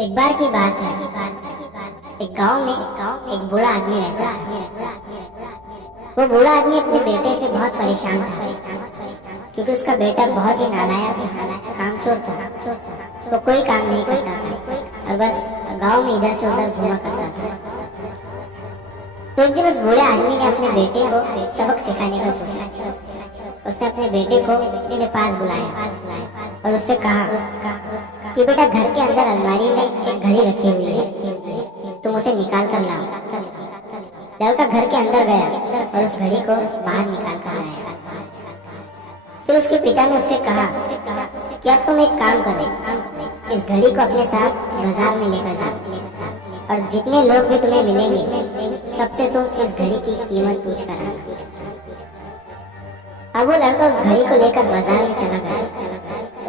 एक बार की बात है एक गांव में एक बूढ़ा आदमी रहता था। वो बूढ़ा आदमी अपने बेटे से बहुत परेशान था क्योंकि उसका बेटा बहुत ही नालायक कामचोर था। वो कोई काम नहीं करता था और बस गांव में इधर से उधर घूमा करता था। तो एक दिन उस बूढ़े आदमी ने अपने बेटे को सबक सिखाने का सोचा। उसने अपने बेटे को अपने पास बुलाया और उससे कहा कि बेटा, घर के अंदर अलमारी में एक घड़ी रखी हुई है, तुम उसे निकाल कर लाओ। लड़का घर के अंदर गया और उस घड़ी को बाहर निकाल कर लाया। फिर उसके पिता ने उससे कहा कि अब तुम एक काम करो, इस घड़ी को अपने साथ बाजार में लेकर जाओ और जितने लोग भी तुम्हें मिलेंगे सबसे तुम इस घड़ी की कीमत पूछ कर आना। अब वो लड़का उस घड़ी को लेकर बाजार में चला गया।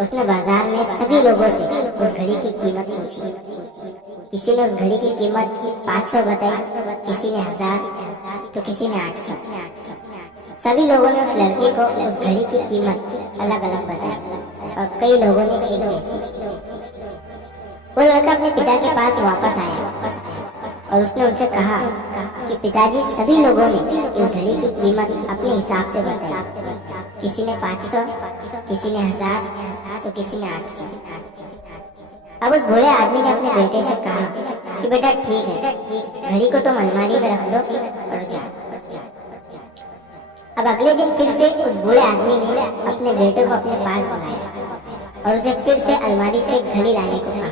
उसने बाजार में सभी लोगों से उस घड़ी की कीमत पूछी। किसी ने उस घड़ी की कीमत 500 बताई, किसी ने 1000 तो किसी ने 800। सभी लोगों ने उस लड़के को उस घड़ी की कीमत अलग अलग बताई और कई लोगों ने एक जैसी। वो लड़का अपने पिता के पास वापस आया और उसने उनसे कहा कि पिताजी, सभी लोगों ने इस घड़ी की कीमत अपने हिसाब से बताई। किसी ने 500, किसी ने 1000 तो किसी ने 800। अब उस बूढ़े आदमी ने अपने बेटे से कहा कि बेटा ठीक है, घड़ी को तुम अलमारी में रख दो और जाओ। अब अगले दिन फिर से उस बूढ़े आदमी ने अपने बेटे को अपने पास बुलाया और उसे फिर से अलमारी से घड़ी लाने को कहा।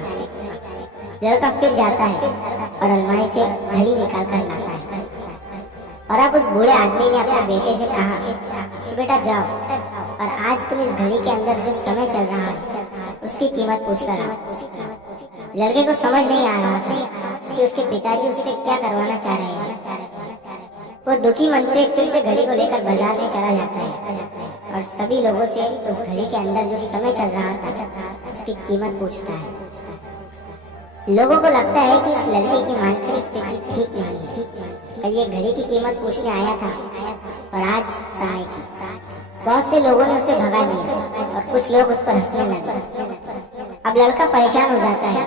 लड़का फिर जाता है और अलमारी से घड़ी निकाल कर लाता है। और अब उस बूढ़े आदमी ने अपने बेटे से कहा कि बेटा जाओ और आज तुम इस घड़ी के अंदर जो समय चल रहा है उसकी कीमत पूछ कर आओ। लड़के को समझ नहीं आ रहा था कि उसके पिताजी उससे क्या करवाना चाह रहे हैं। वो दुखी मन से फिर से घड़ी को लेकर बाजार में चला जाता है और सभी लोगों से उस घड़ी के अंदर जो समय चल रहा था उसकी कीमत पूछता है। लोगों को लगता है कि इस लड़के की मानसिक स्थिति ठीक नहीं है। कल ये घड़ी की कीमत पूछने आया था और आज समय की। बहुत से लोगों ने उसे भगा दिया और कुछ लोग उस पर हंसने लगे। अब लड़का परेशान हो जाता है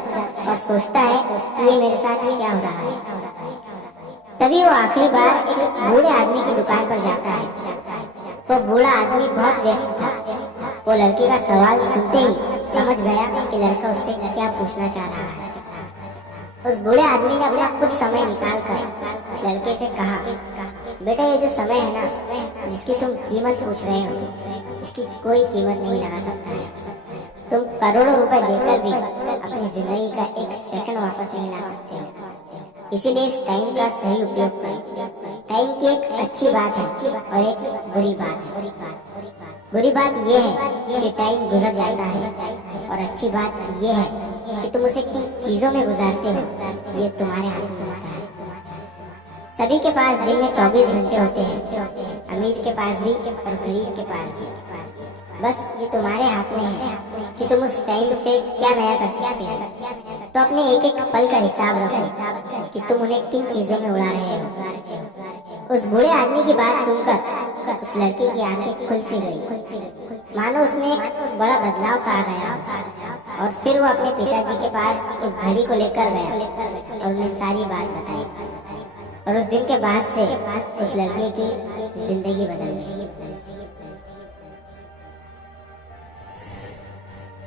और सोचता है कि ये मेरे साथ ये क्या हो रहा है। तभी वो आखिरी बार एक बूढ़े आदमी की दुकान पर जाता है। वो बूढ़ा आदमी बहुत व्यस्त था। वो लड़के का सवाल सुनते ही समझ गया कि लड़का उससे क्या पूछना चाह रहा है। उस बूढ़े आदमी ने अपना कुछ समय निकाल कर लड़के से कहा, बेटा, ये जो समय है ना जिसकी तुम कीमत पूछ रहे हो, इसकी कोई कीमत नहीं लगा सकता है। तुम करोड़ों रुपए देकर भी अपनी जिंदगी का एक सेकंड वापस नहीं ला सकते। इसीलिए इस टाइम का सही उपयोग करें। टाइम की एक अच्छी बात है और एक बुरी बात है। बुरी बात यह है कि टाइम गुजर जाता है और अच्छी बात यह है कि तुम उसे किन चीजों में गुजारते हो ये तुम्हारे हाथ में होता है। सभी के पास दिन में 24 घंटे होते हैं, अमीर के पास भी और गरीब के पास भी। बस ये तुम्हारे हाथ में है कि तुम उस टाइम से क्या नया कर सकते हो। तो अपने एक एक पल का हिसाब रखो कि तुम उन्हें किन चीजों में उड़ा रहे हो। उस बूढ़े आदमी की बात सुनकर उस लड़के की आंखें खुल सी गई, मानो उसमें एक बड़ा बदलाव सा आ गया। और फिर वो अपने पिताजी के पास उस घड़ी को लेकर गया और उन्हें सारी बात बताई। और उस दिन के बाद से उस लड़के की जिंदगी बदल गई।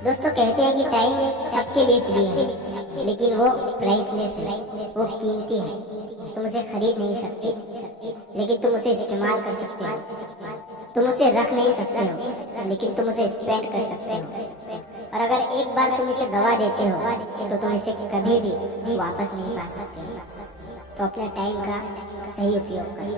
दोस्तों, कहते हैं कि टाइम सबके लिए फ्री है, लेकिन वो प्राइसलेस है, वो कीमती है। तुम उसे खरीद नहीं सकते, लेकिन तुम उसे इस्तेमाल कर सकते हो। तुम उसे रख नहीं सकते हो, लेकिन तुम उसे स्पेंड कर सकते हो। और अगर एक बार तुम इसे गवा देते हो तो तुम इसे कभी भी वापस नहीं पा सकते। तो अपने टाइम का सही उपयोग करो।